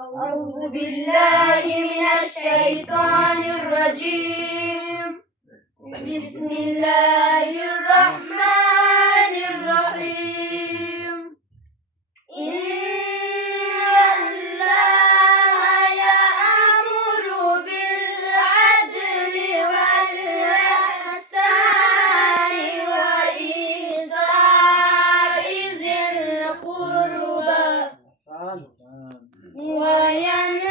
أعوذ بالله من الشيطان الرجيم. بسم الله الرحمن الرحيم. إن الله يأمر بالعدل والإحسان وإيتاء ذي القربى وينهى